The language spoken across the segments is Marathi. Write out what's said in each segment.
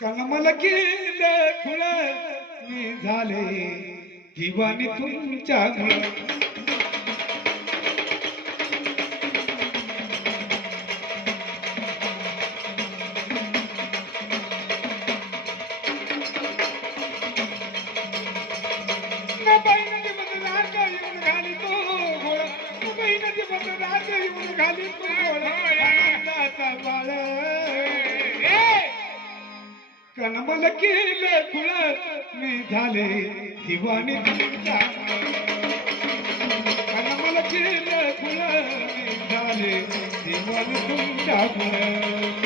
कनमल केले खुळ मी झाले दिवानी तुमच्या येऊन घाली तो बाळ कनमल केले खुळ मी झाले दिवाणी तुमच्या. कनमल केले फुळ मी झाले दिवाणी तुमच्या.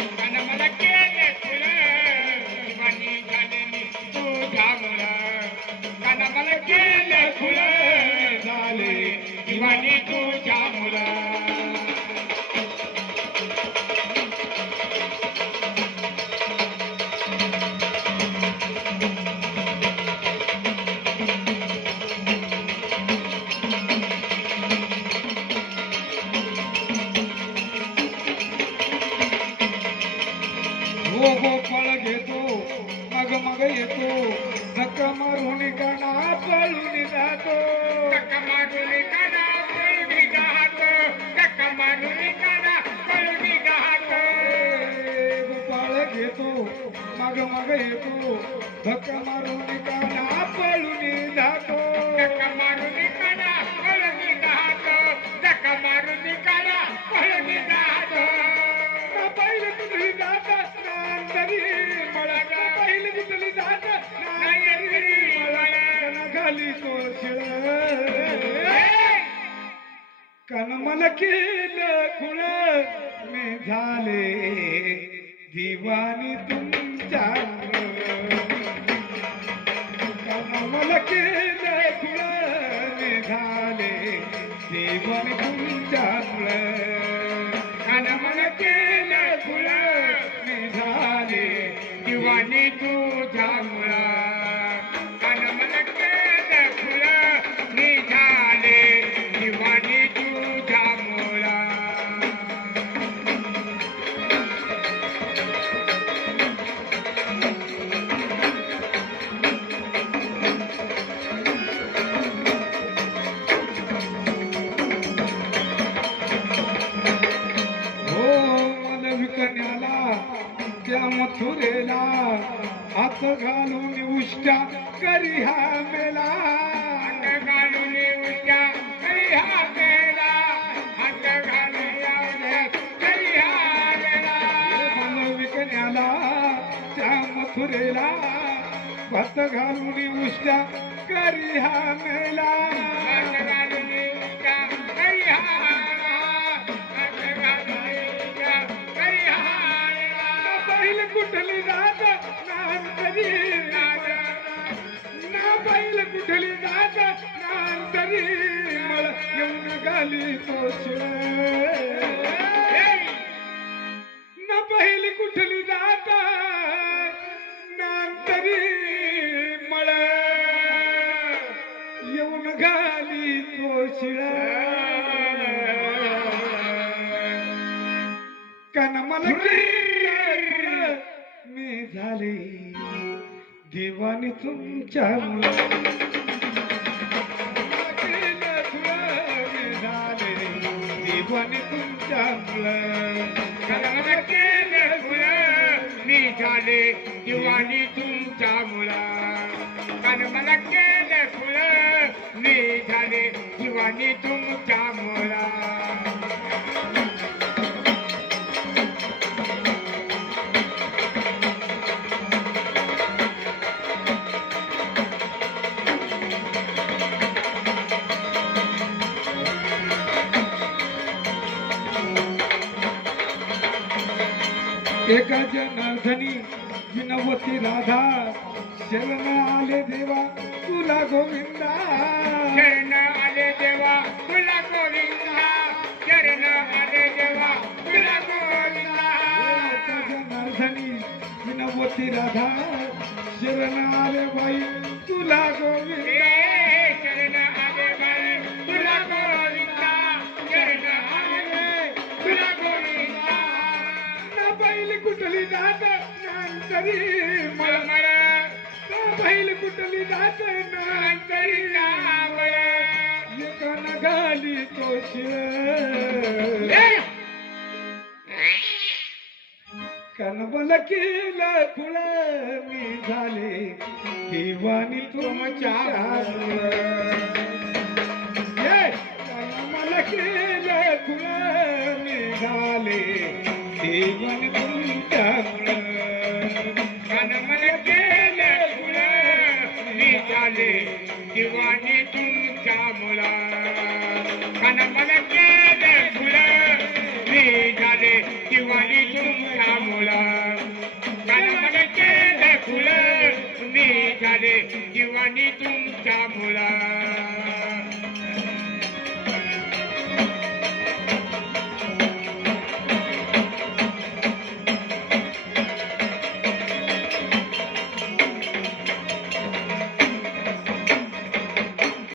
मग येतो. धक्का मारून गाणा पळून जातो टक्का मारून काना पळून गाहात टक्का मारून काना पळून गाहात गोपाळ घेतो मग मग येतो. धक्का मारून गाणा पळून जातो टक्का मारून काना कनमल केलं कुळ मी झाले दिवानी तुमच्या कनमल केलं कुळ मी झाले दिवानी तुमच्या आणि मला केलं फुलं मी झाले दिवाणी तुझ्या हात घालून उष्ट्या करी हा मेला. हात घालून उद्या करी हा गेला हात घालून करी हा मन विकण्याला त्या मथुरेला हात घालून उष्ट्या करी हा मेला. घालून करी हा बैल कुठली जात नांतरी ना बैल कुठली जात नांतरी मला येऊन गाली न पहिली कुठली जात नांतरी मळ. येऊन गाली तो कन मला मी झाले. दिवानी तुमच्या दिवानी तुमच्या मला मी झाले दिवाणी तुमच्या मुला कारण मला केलं फुलं. मी झाले दिवाणी तुमच्या मुला एका जनार्दनी विनवती राधा शरण आले देवा तुला गोविंदा. शरण आले देवा तुला गोविंदा. शरण आले देवा तुला गोविंदा. एका जनार्दनी विनवती राधा शरण आले बाई तुला गोविंदा. कुठली जात नांतरी तो बैल कुठली जात नांतरी मला एकानं घाली तो शिळ कनबल केलं कुळ मी झाले दिवाणी तुमच्या मी झाले दिवाणी तुमच्या मुला कान मला केलं फुलं मी झाले दिवाणी तुमच्या मुला कान मला केलं फुलं मी झाले दिवाणी तुमच्या मुला